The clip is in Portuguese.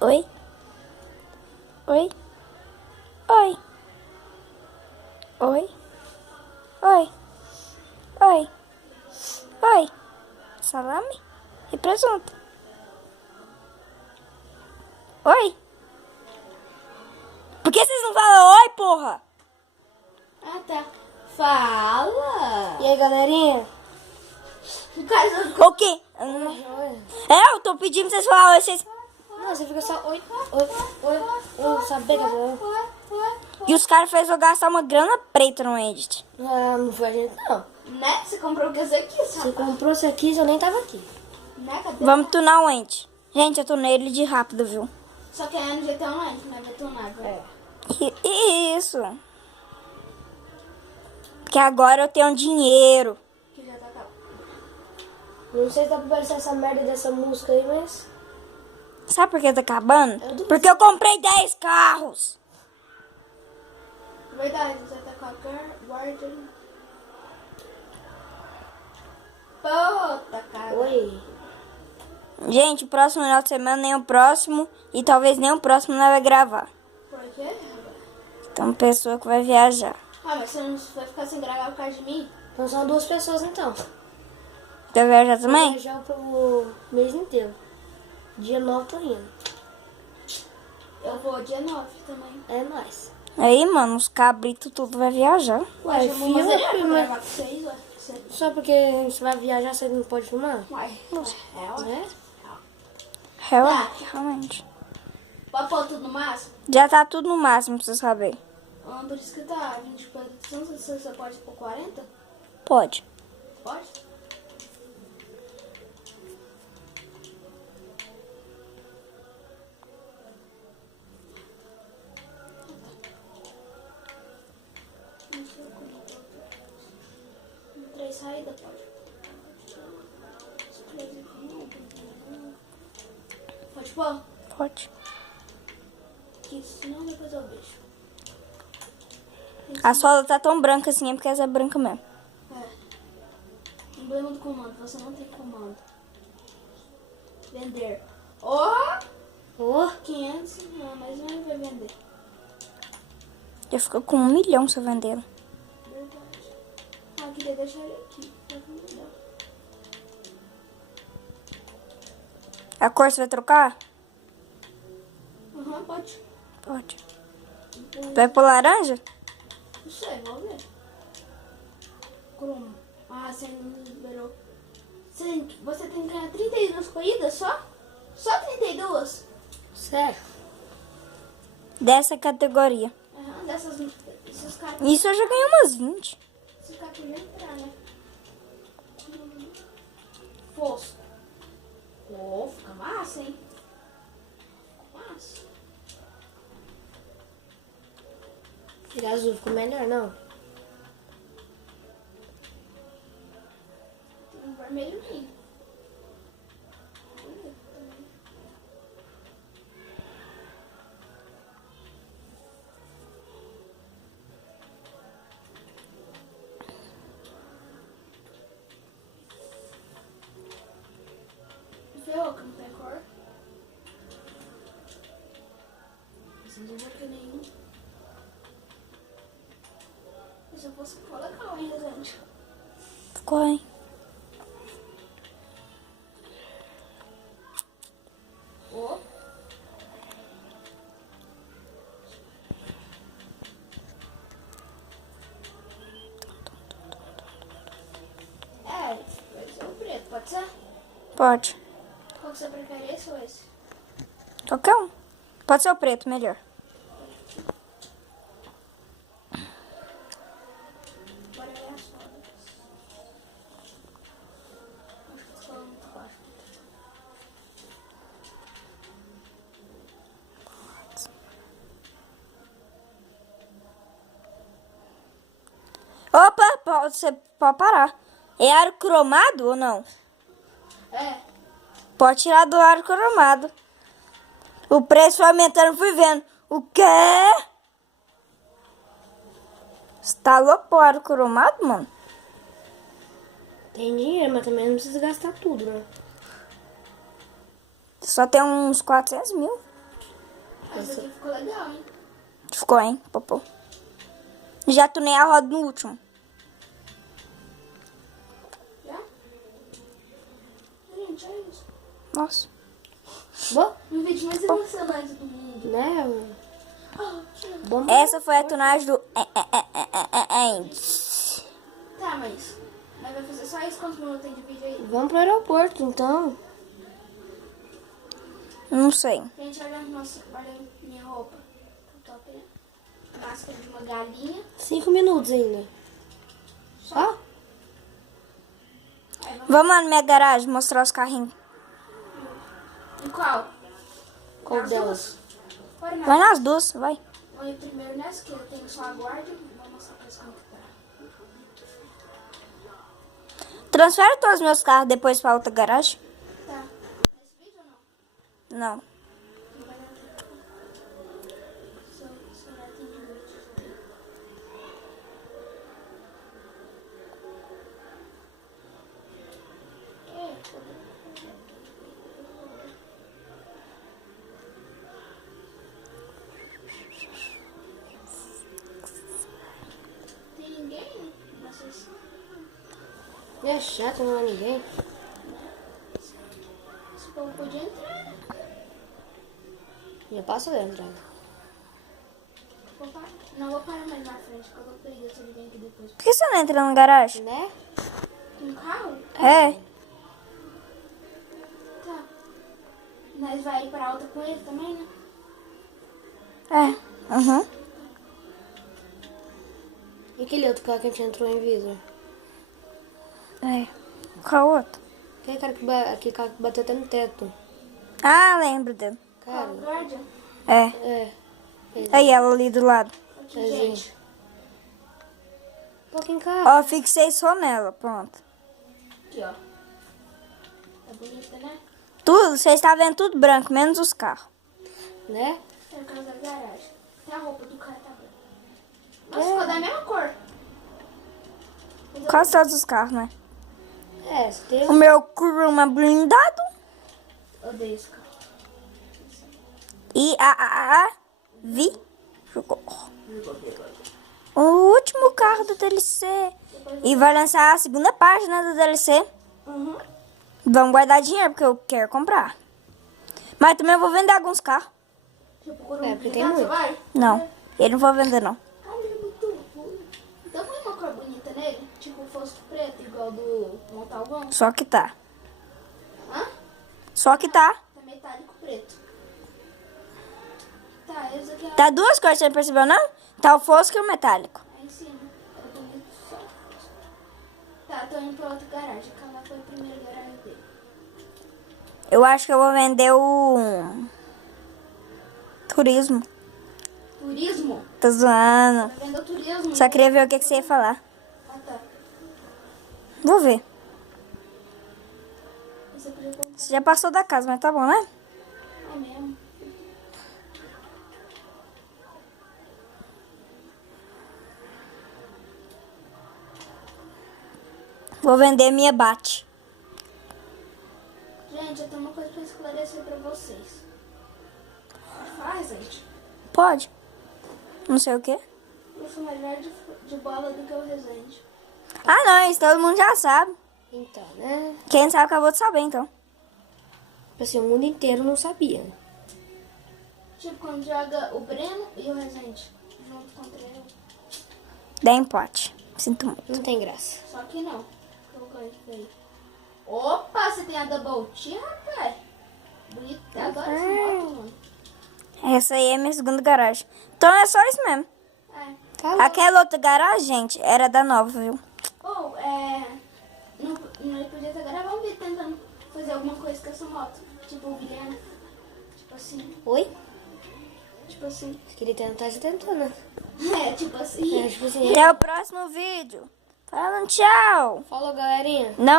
Oi? Oi? Oi? Oi? Oi? Oi? Oi? Salame e presunto. Oi? Por que vocês não falam oi, porra? Ah, tá. Fala! E aí, galerinha? O quê? Eu tô pedindo pra vocês falarem oi, vocês... Não, você fica só oi, oi, oi, oi, saber tá bom? E os caras fez eu gastar uma grana preta no edit. Ah, não foi a gente, não. Né? Você comprou o que aqui, Você sabe? comprou isso aqui, eu nem tava aqui. Né? Cadê? Vamos tunar o ente. Gente, eu tunei ele de rápido, viu? Só que é no GT Online, não é detonado. É. Isso. Porque agora eu tenho dinheiro. Que já tá acabando. Não sei se dá pra parecer essa merda dessa música aí, mas... Sabe por que tá acabando? Porque eu comprei 10 carros. Verdade, já tá qualquer guarda. Puta, cara. Oi. Gente, o próximo final de semana nem o próximo. E talvez nem o próximo não vai gravar. Por quê? Então, pessoa que vai viajar. Ah, mas você não vai ficar sem gravar por causa de mim? Então são 2 pessoas, então. Vai viajar também? Viajar pro mês inteiro. Dia 9 tô indo. Eu vou dia 9 também. É nóis. Aí, mano, os cabritos tudo vai viajar. Ué, Chamou mais filma, pra filma. gravar com vocês, ué. Você- Só porque você vai viajar, você não pode filmar? Uai. É, ué. Né? Realmente. Pode pôr tudo no máximo? Já tá tudo no máximo, pra você saber. Ah, por isso que tá 20 produções, você pode pôr 40? Pode. Pode? Três saídas, pode. Pode pôr? Pode. Que senão depois eu vejo. A sola tá tão branca assim, é porque essa é branca mesmo. É. Emblema do comando, você não tem comando. Vender. Ó! Ô, 500, não, mas não vai vender. Já ficou com 1 milhão se eu vender. Verdade. Ah, eu queria deixar ele aqui. Tá com melhor. A cor você vai trocar? Aham, pode. Pode. Vai pro laranja? Não sei, vamos ver. Como? Ah, você não liberou. Você tem que ganhar 32 corridas só? Só 32? sério? Dessa categoria. Aham, esses caras. Isso eu já ganhei umas 20. Esses caras podiam entrar, né? Fosco. Pô, fica massa, hein? Fica massa. Aquele azul ficou melhor, não? Tem um vermelho lindo. Bonito também. Ferrou que não tem cor. Você não vai ter nenhum. Mas eu posso ficou legal, hein, gente? Ficou, hein? Ó. É, vai ser o preto, pode ser? Pode. Qual que você prefere, esse ou esse? Qualquer um. Pode ser o preto, melhor. Bora ver as fotos. Acho que ficou muito baixo. Opa, você pode parar. É aro cromado ou não? É. Pode tirar do aro cromado. O preço foi aumentando, fui vendo. O quê? Você tá louco pro aro cromado, mano? Tem dinheiro, mas também não precisa gastar tudo, né? Só tem uns 400 mil. Essa aqui ficou legal, hein? Ficou, hein, Popô? Já tunei a roda no último. Já? Gente, olha isso. Nossa. Bom, Um vídeo mais emocionante do mundo. né? Oh, tira. Bom, Essa foi a tunagem do... Tá, mas vai fazer só isso? Quantos minutos tem de vídeo aí? vamos pro aeroporto, então. Não sei. Gente, olha minha roupa. Tá top, né? Máscara de uma galinha. 5 minutos ainda. Só? Aí vamos... Vamos lá na minha garagem mostrar os carrinhos. E qual? Qual Nas delas? duas? Bora nas Vai nas duas, vai. Vou ir primeiro nessa, que eu tenho só a guarda. Vou mostrar pra eles como que tá. Transfere todos os meus carros depois pra outra garagem. Tá. Nesse vídeo ou não? Não. Não vai dar tempo. Só já tem de noite. Tem ninguém? Vocês... É chato, não é ninguém. Esse povo podia entrar. Já passa dentro. Vou parar. Não vou parar mais na frente, porque eu tô preguiça de vir aqui depois. Por que você não entra na garagem? Né? Um carro? É. Tá. Nós vai para outra com ele também, né? É. Uhum. E aquele outro carro que a gente entrou em vidro? É. Qual outro? Aquele carro que bateu até no teto. Ah, lembro dele. Cara, Qual guarda? É. é. Aí ela ali do lado. Aqui, É, gente. Pouquinho carro. Ó, fixei só nela. Pronto. Aqui, ó. Tá bonita, né? Tudo, você está vendo tudo branco, menos os carros. Né? Tá no caso da garagem. Até a roupa do cara tá branca. Nossa, ficou da mesma cor. Quase todos os carros, né? É, você tem O meu Kuruma blindado. Odeio esse carro. E vi. Ficou. O último carro do DLC. E vai lançar a segunda página do DLC. Uhum. Vamos guardar dinheiro, porque eu quero comprar. Mas também eu vou vender alguns carros. Tipo, por É, um porque tem você muito. vai? Não, ele não vou vender, não. Ah, ele é muito ruim. Então põe uma cor bonita nele. Tipo, fosco preto, igual do Montalvão. Só que tá. Hã? Só que tá. Tá metálico preto. Tá, esse aqui é Tá duas cores, você percebeu, não? Tá o fosco e o metálico. aí em cima. É bonito só. Tá, tô indo pra outra garagem. Aquela foi a primeira garagem dele. Eu acho que eu vou vender o... Turismo. Turismo? Tô zoando. Tá vendo o turismo? Só queria ver o que você ia falar. Ah, tá. Vou ver. Você podia comprar. Você já passou da casa, mas tá bom, né? É mesmo. Vou vender minha bate. Gente, eu tenho uma coisa pra esclarecer pra vocês. Faz, gente. Pode. Não sei o quê. Eu sou melhor de bola do que o Resende. Ah, não, isso todo mundo já sabe. Então, né? Quem sabe acabou de saber, então. Tipo assim, o mundo inteiro não sabia. Tipo, quando joga o Breno e o Resende junto contra ele. Dá empate. Sinto muito. Não tem graça. Só que não. Eu ganho aí. Opa, você tem a Double T, rapaz. Bonito. Eu adoro essa moto, mano. Essa aí é minha segunda garagem. Então é só isso mesmo. É. Tá lá. Aquela outra garagem, gente, era da nova, viu? Ou, não podia estar gravando um vídeo tentando fazer alguma coisa com essa moto. Tipo, o Guilherme. Tipo assim. Oi? Tipo assim. Se queria tentar, você tentou, né? É, tipo assim. É, tipo assim. Até o próximo vídeo. Falando tchau. Falou, galerinha. Não.